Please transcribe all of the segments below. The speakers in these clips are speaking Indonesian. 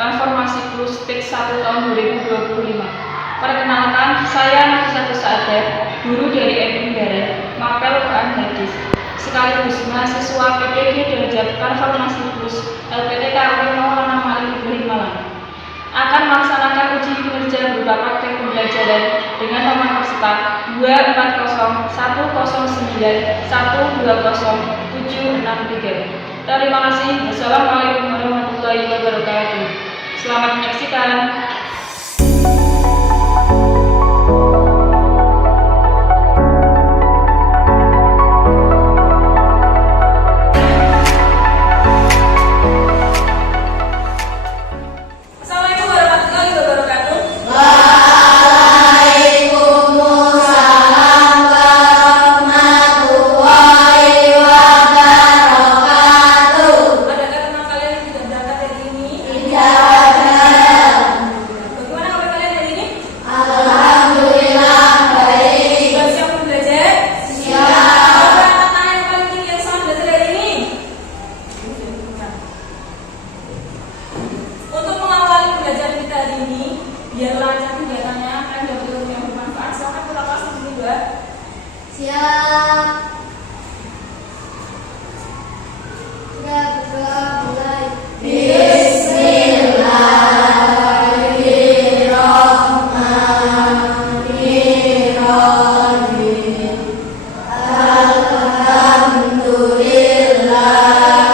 Transformasi Plus Stage 1 tahun 2025. Perkenalkan, saya Nafisah Saada, guru dari Undara, Mapel Quran Hadis, sekaligus mahasiswa PPG Darjat Transformasi Plus LPTKUI Maulana Malik Ibrahim Malang. Akan melaksanakan uji kinerja berupa praktek pembelajaran dengan nomor peserta 24012012073. Terima kasih. Wassalamualaikum warahmatullahi wabarakatuh. Selamat menyaksikan. Biar lancar kegiatannya, kalian dapat ilmu yang bermanfaat. Silakan kita kelas dulu, Mbak. Siap. Sudah berdoa mulai. Bismillahirrahmanirrahim. Alhamdulillahirabbil alamin.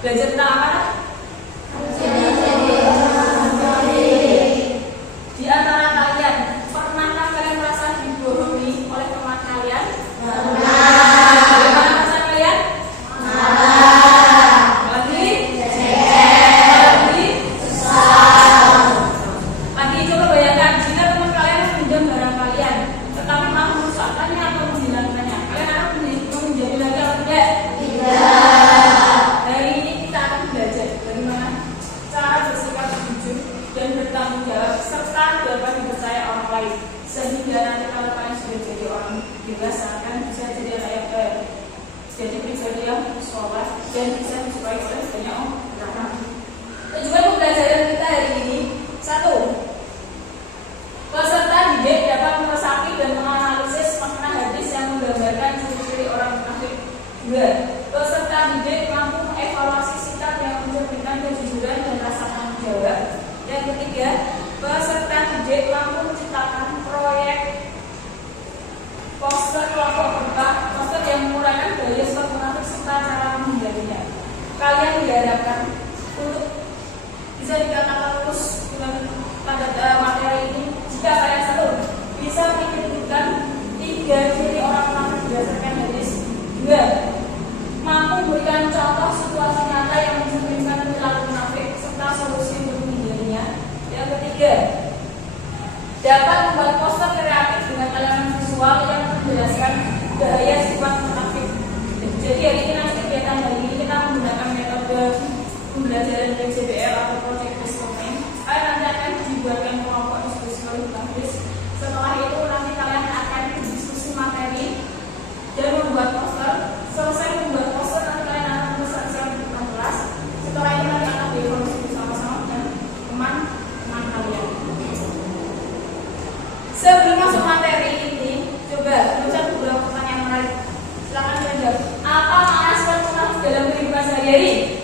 Belajar tentang apa? Di antara kalian, pernahkah kalian merasa dibohongi oleh teman kalian? Bagaimana perasaan kalian? Lagi? Lagi coba bayangkan jika teman kalian meminjam barang kalian, tetapi malah merusakkannya atau menghilangkannya, kalian akan meminjam lagi atau tidak? Tidak. Bertanggung jawab serta dapat dipercaya orang lain, sehingga nanti kalau kalian sudah jadi orang dewasa akan bisa jadi layak jadi pribadi yang sholat dan bisa disukai oleh banyak orang. Tujuan pembelajaran kita hari ini: 1. Peserta didik dapat meresapi dan menganalisis makna hadis yang menggambarkan ciri-ciri orang munafik. 2. Peserta didik mampu mengevaluasi sikap yang mencerminkan kejujuran dan rasa tanggung jawab. Yang ketiga, peserta didik mampu menciptakan proyek poster kelompok berkah, poster yang menguraikan bahaya sifat munafik serta cara menghindarinya. Kalian diharapkan untuk bisa dikatakan lulus pada materi ini jika kalian satu bisa mengirimkan 3 dapat membuat poster kreatif dengan elemen visual yang menjelaskan bahaya sifat munafik. Jadi hari ini nanti kegiatan hari ini kita menggunakan metode pembelajaran PJBL atau project based learning. Nanti akan dibuatkan kelompok diskusi oleh Bangkis. Setelah itu nanti kalian akan berdiskusi materi dan membuat poster. Selesai membuat poster nanti kalian akan bersiap di depan kelas. Setelah itu nanti akan dievaluasi bersama-sama dengan teman-teman kalian. Sebelum masuk materi ini, coba baca beberapa pertanyaan menarik. Silakan kalian jawab. Apa makna sifat munafik dalam kehidupan sehari-hari?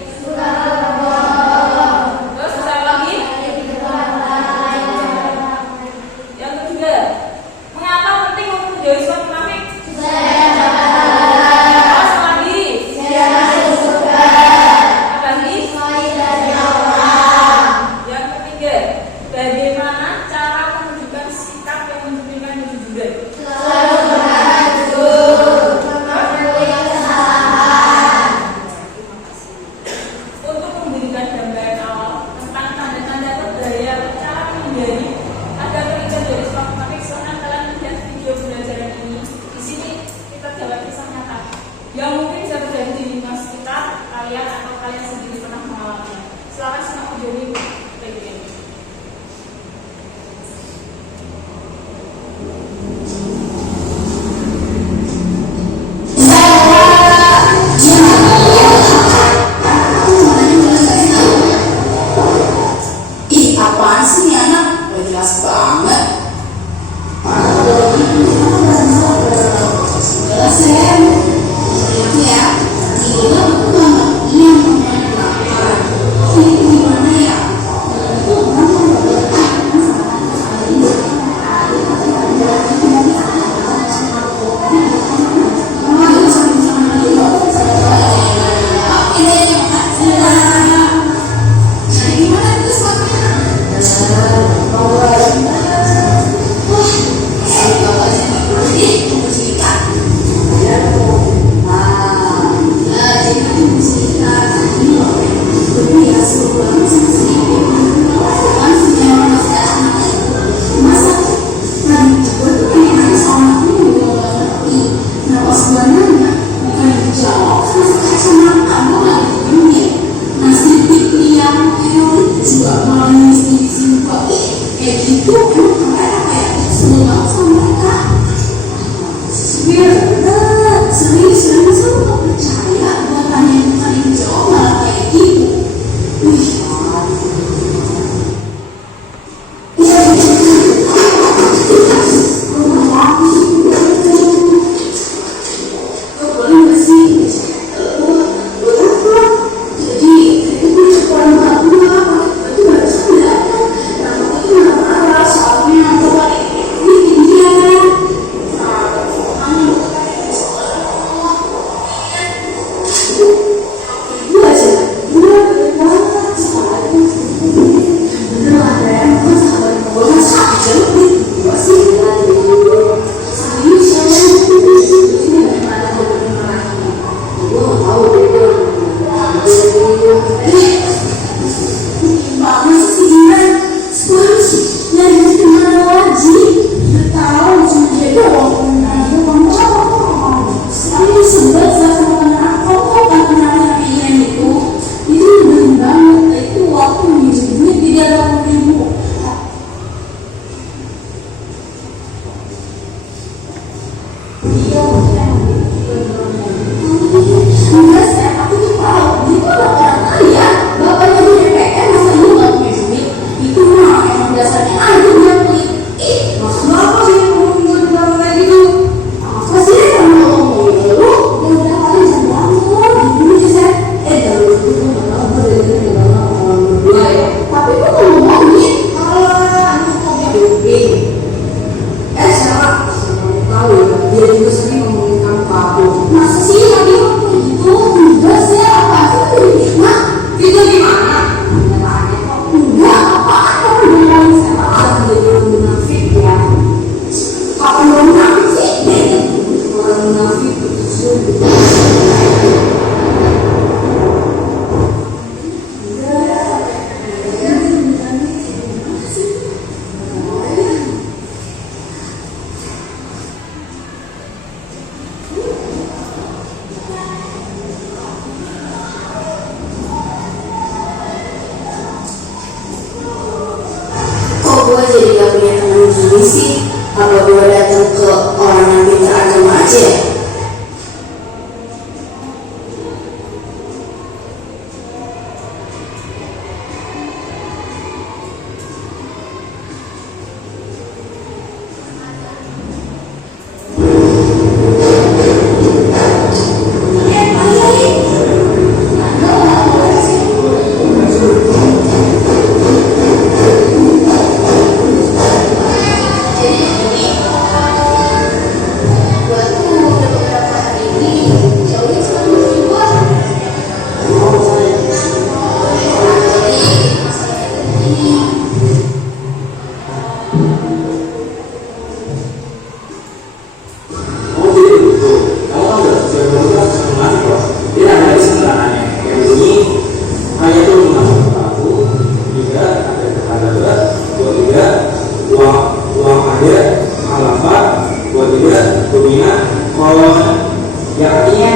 yang artinya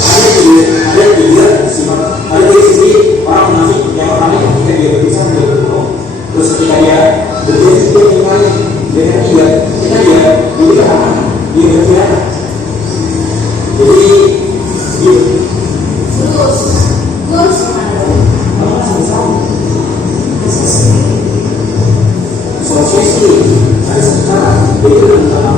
ada tiga sisi orang munafik. Yang pertama ketika dia berbicara dia berbohong, terus ketika dia berjanji dia ingkari, dan yang ketiga ketika dia berkata dia berkhianat. Jadi gitu. Solusi ada secara beda dalam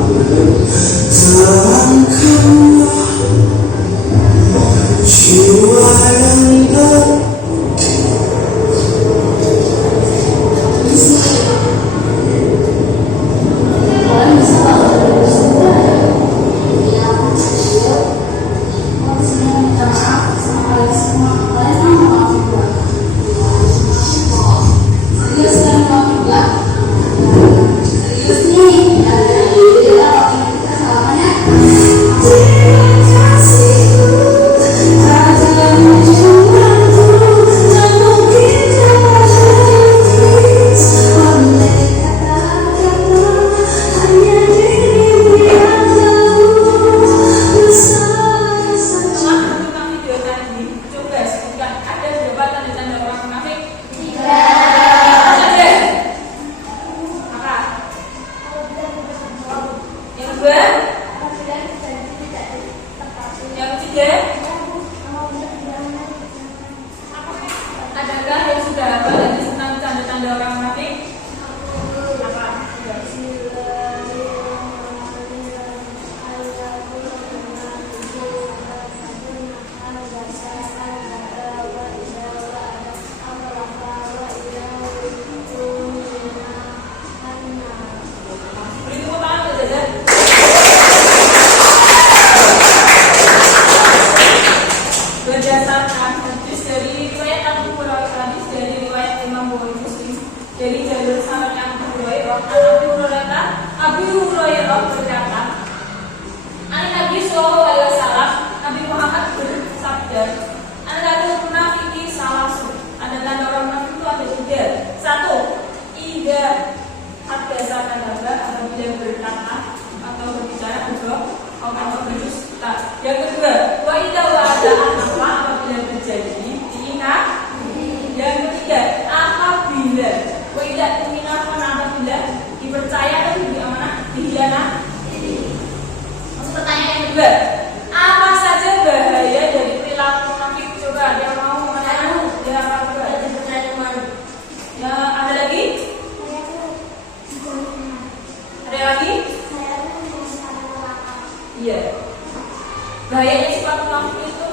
bahayanya sifat munafik itu,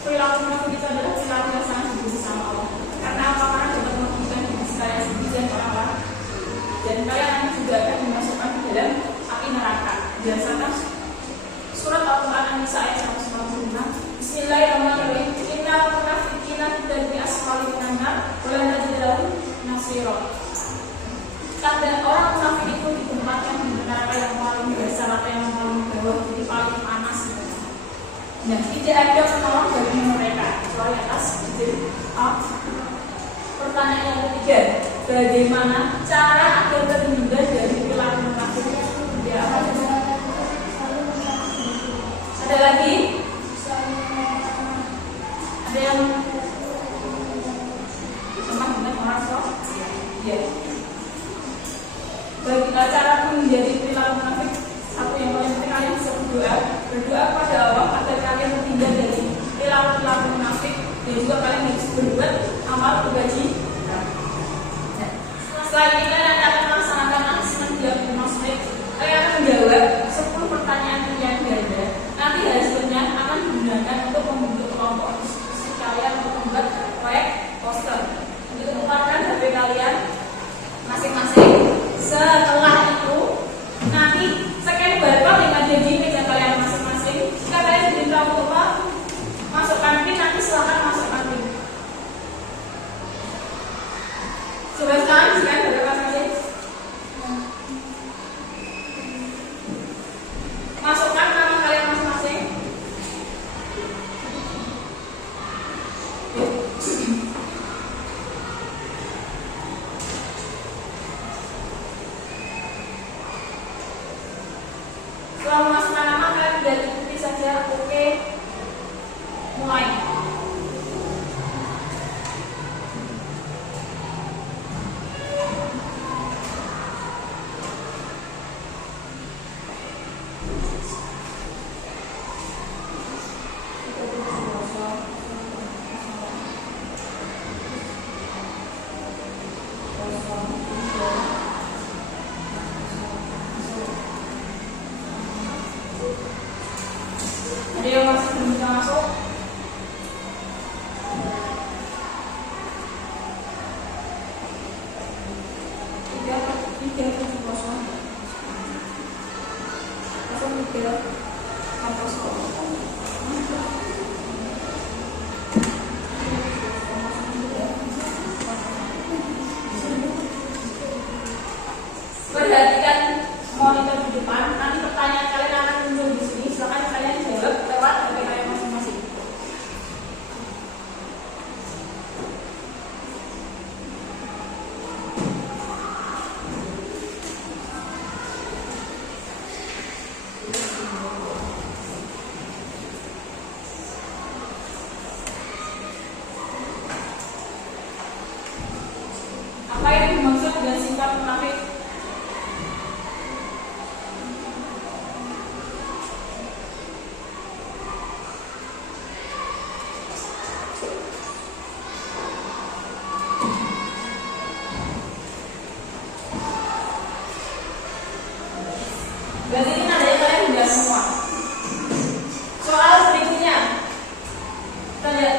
perilaku munafik itu adalah perilaku yang sangat dibenci sama Allah. Karena apa? Karena dapat merugikan diri kalian sendiri dan orang-orang, dan kalian nanti juga akan dimasukkan ke dalam api neraka. Berdasarkan surat Al-Quran An-Nisa ayat 195. Bismillahirrahmanirrahim. Inna munafiqina fi asfali minan nar wa lan tajid lahum nasira. Dan orang munafik itu ditempatkan di neraka yang paling dasar atau yang paling bawah, jadi paling panas. Nah, tidak ada penolong bagi mereka kecuali atas izin Allah. Pertanyaan yang ketiga, bagaimana cara agar terhindar dari perilaku munafik? Ya, apa saja? Ada lagi? Ada yang pernah dengar orang sok? Ya. Bagi cara menjadi perilaku munafik, satu yang paling penting kalian bisa berdoa kepada Allah agar kalian terhindar dari perilaku munafik, dan juga kalian harus berbuat amal kebajikan. Setelah ini kalian akan melaksanakan asesmen diagnosis muslim. Kalian akan menjawab 10 pertanyaan yang ganda. Nanti hasilnya akan digunakan untuk membentuk kelompok diskusi kalian untuk membuat proyek poster. Untuk mengeluarkan HP kalian masing-masing. Setelah itu nanti scan barcode yang ada di meja kalian masing-masing. Jika kalian diminta untuk masukkan PIN, nanti silahkan masukkan PIN. Sudah sekarang scan barcode masing-masing. Ada yang masih belum bisa masuk? Tiga tujuh kosong. Kosong tiga. Kosong. Perhatikan monitor di depan. Nanti pertanyaan kalian akan muncul di sini. Silakan kalian jawab lewat HP kalian masing-masing. Apa yang dimaksud dengan sifat munafik? Berarti ini nadanya kalian sudah semua. Soal berikutnya, kita lihat.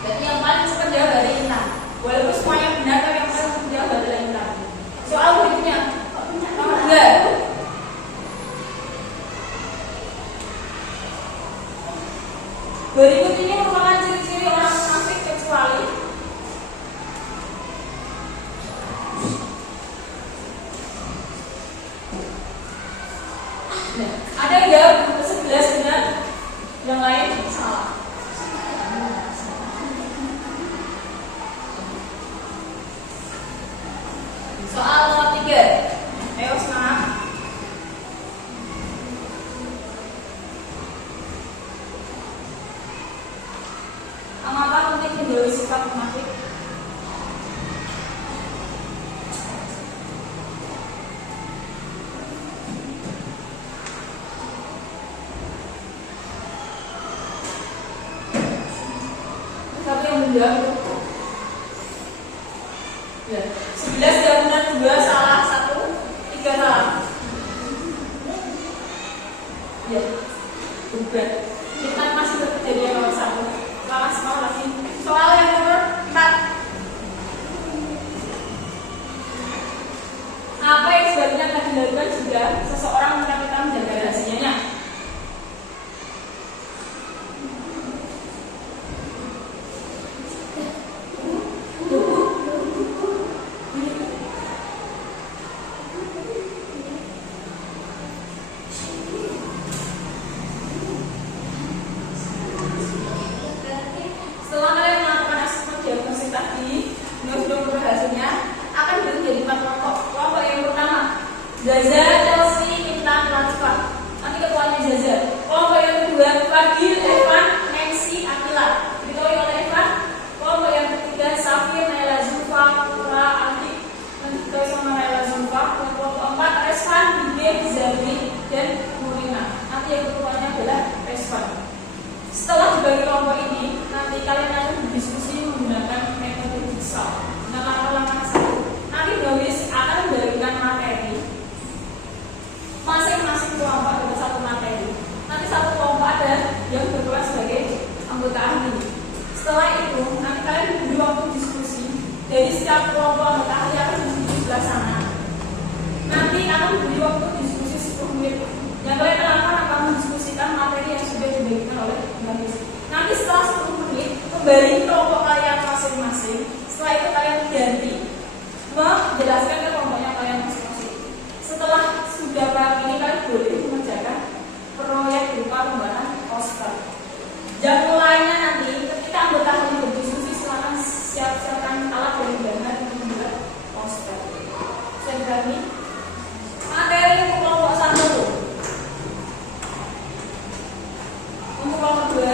Berarti yang paling cepat jawab dari Intan. Walaupun semuanya benar, tapi yang paling cepat jawab adalah Intan. Soal berikutnya, nomor 2. Berikut ini merupakan ciri-ciri orang munafik kecuali ada yang jawab 11 benar, yang lain salah. Soal nomor 3. Ayo semangat. Mengapa penting menjauhi sifat munafik? Siapa yang menjawab? Ya. 11 jawab benar, 2 salah, 1, 3 salah. Ya. Bukan. Kita masih terjadi yang nomor 1. Selamat semua lagi. Soal yang nomor 4. Apa yang sebaiknya akan dilakukan jika seseorang minta menjaga rahasianya? Setelah kalian melakukan asesmen diagnosis tadi, menurut hasilnya akan dibagi jadi 4 kelompok. Kelompok yang pertama, Zaza, Chelsea, Intan, Latifah. Nanti ketuanya Zaza. Kelompok yang kedua, Fadil, Evan, Nancy, Akila. Diketuai oleh Evan. Kelompok yang ketiga, Safir, Naila, Zulfa, Pura, Andi. Nanti diketuai sama Naila, Zulfa. Dan kelompok 4, Resvan, Bibir, Zabri, dan Murina. Nanti yang ketuanya adalah Resvan. Setelah dibagi kelompok ini, nanti kalian akan berdiskusi menggunakan metode jigsaw. Nah, langkah-langkah 1. Nanti Bawis akan membagikan materi. Masing-masing kelompok ada 1 materi. Nanti 1 kelompok ada yang berperan sebagai anggota ahli. Setelah itu, nanti kalian diberi waktu diskusi. Jadi setiap kelompok anggota ahli akan diskusi di sebelah sana. Nanti akan diberi waktu diskusi 10 menit. Yang kalian lakukan akan mendiskusikan materi yang sudah dibagikan oleh Bawis. Nanti setelah 10 menit, kembali kelompok kalian masing-masing. Setelah itu kalian ganti menjelaskan ke kelompoknya kalian masing-masing. Setelah sudah paham ini, kalian boleh mengerjakan proyek berupa pembuatan poster. Jam mulainya nanti ketika anggota ahli berdiskusi, silakan siapkan alat dan bahan untuk membuat poster. Saya berani. Materi untuk kelompok 1. Untuk kelompok 2.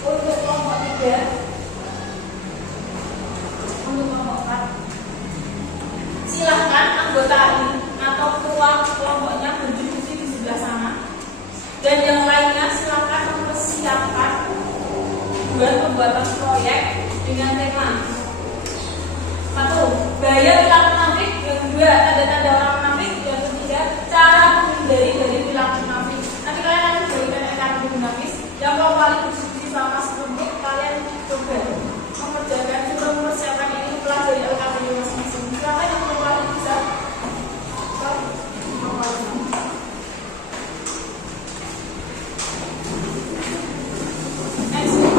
Untuk kelompok 3. anggota ini atau ketua kelompoknya berdiskusi di sebelah sana. Dan yang lainnya silakan mempersiapkan buat pembuatan proyek dengan tema 1. Bahaya perilaku munafik. Yang kedua, tanda-tanda orang munafik. Yang ketiga, cara menghindari dari perilaku munafik. Nanti kalian akan berikan ekran munafik. Yang mau paling berdiskusi selama 10 menit, kalian coba mengerjakan sebelum mempersiapkan ini pelajari LKPD masing-masing. Silakan yang mau paling bisa. Next.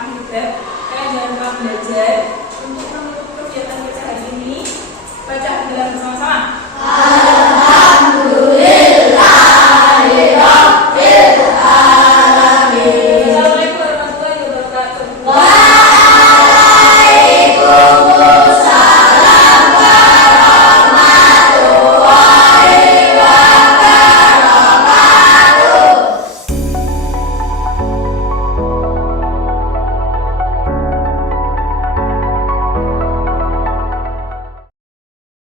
akhirat. Kalian jangan lupa belajar. Untuk menutup kegiatan kita hari ini, baca hadiah bersama-sama.